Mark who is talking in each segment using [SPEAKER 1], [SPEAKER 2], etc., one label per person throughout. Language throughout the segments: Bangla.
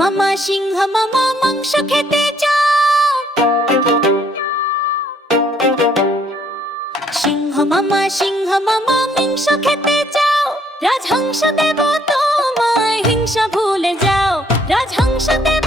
[SPEAKER 1] মামা সিংহ, মামা মাংস খেতে চাও। সিংহ, মামা সিংহ, মামা মাংস খেতে চাও। রাজহংস দেব তোমায়, হিংসা ভুলে যাও। রাজহংস দেব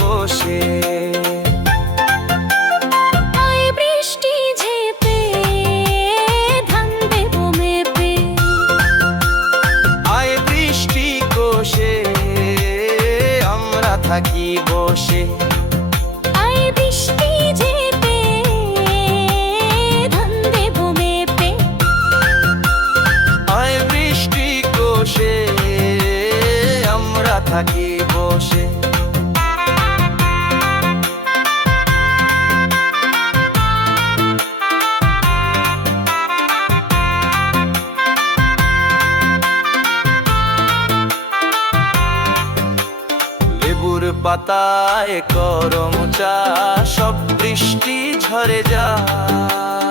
[SPEAKER 1] বসে।
[SPEAKER 2] পাতায় করম চা সব বৃষ্টি ঝরে
[SPEAKER 1] যায়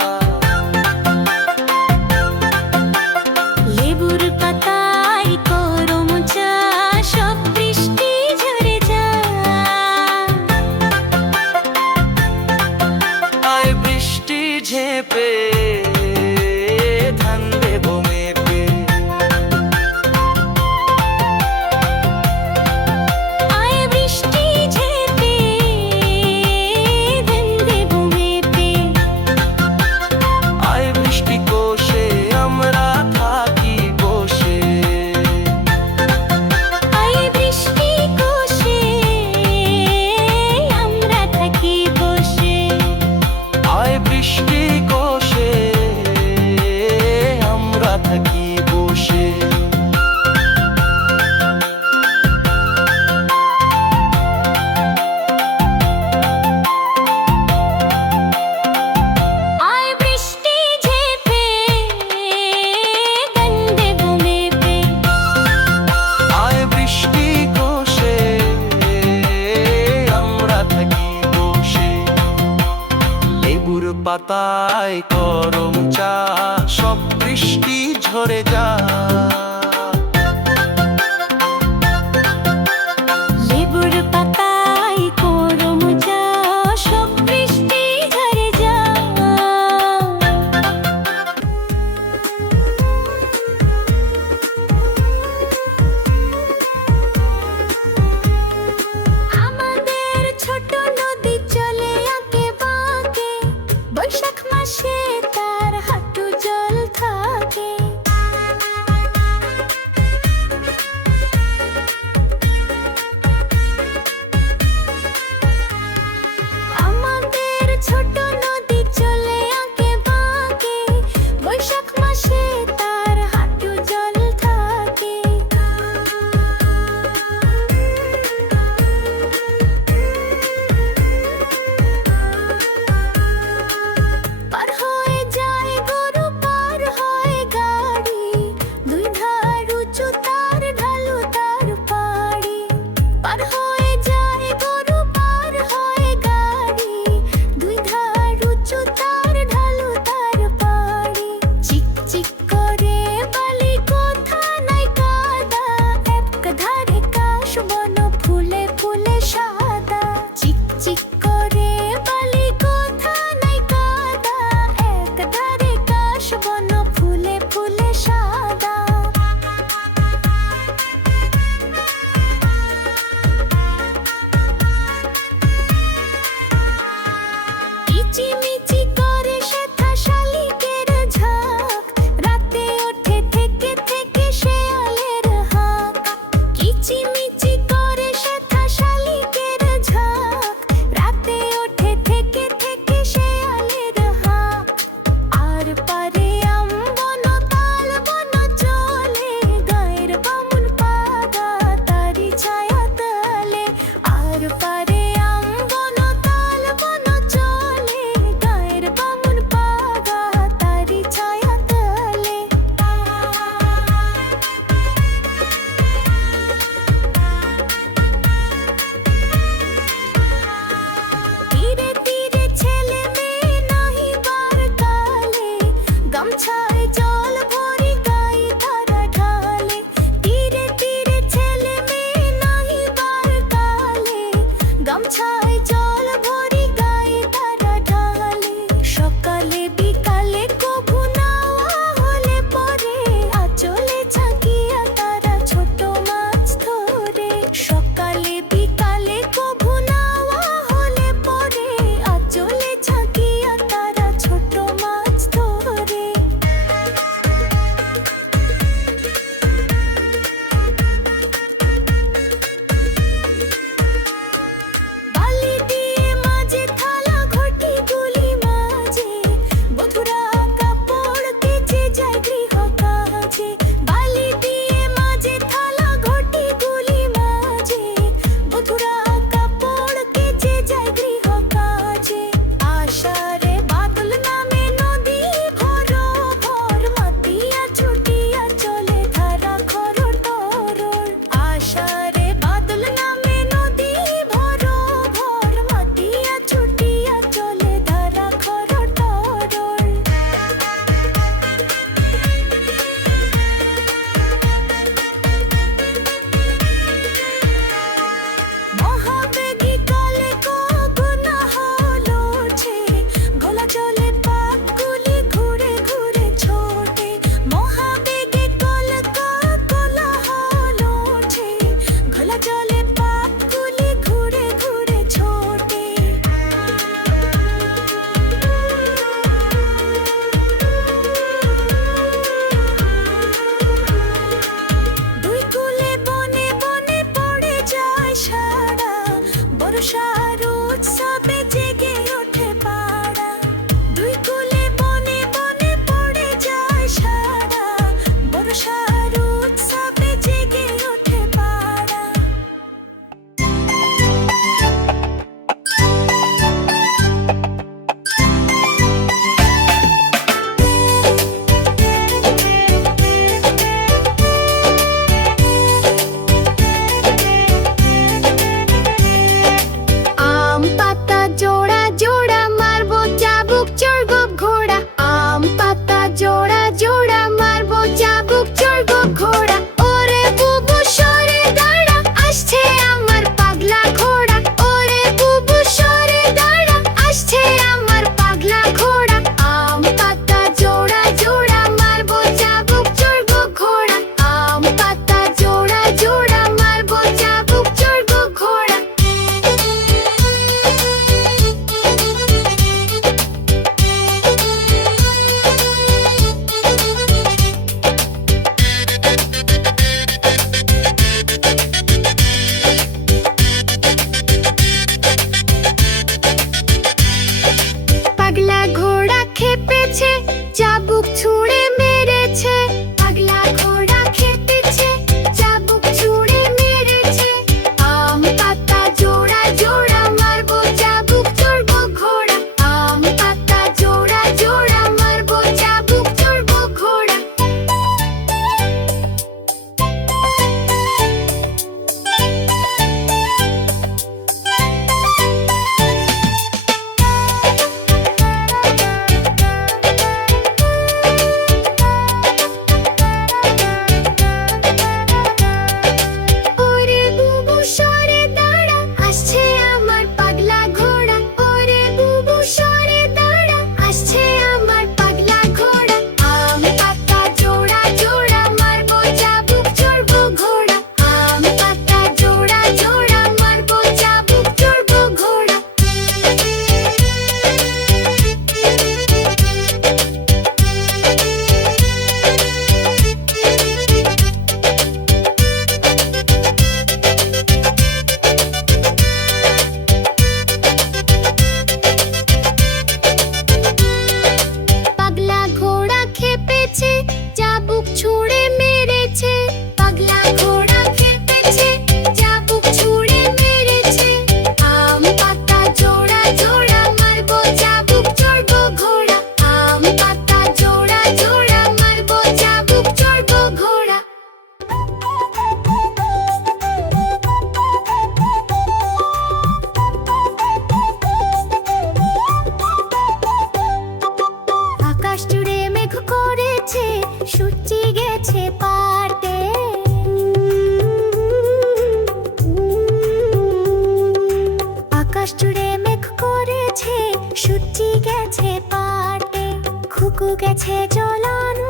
[SPEAKER 1] গেছে জলানো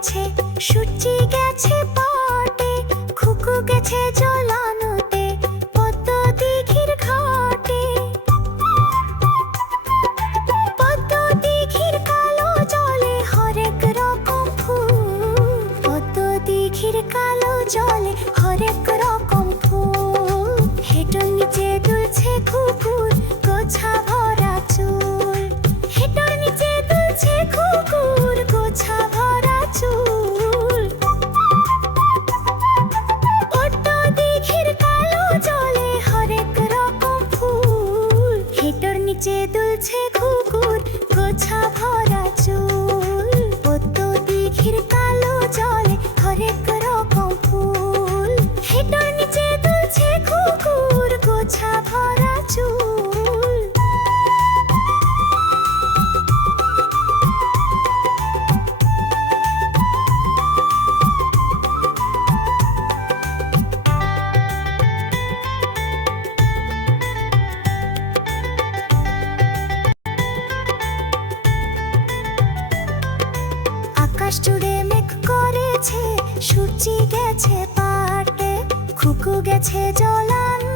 [SPEAKER 1] গেছে সূর্যি গেছে আকাশ জুড়ে মেঘ করেছে সূর্যি গেছে পাড়তে খুকু গেছে জলান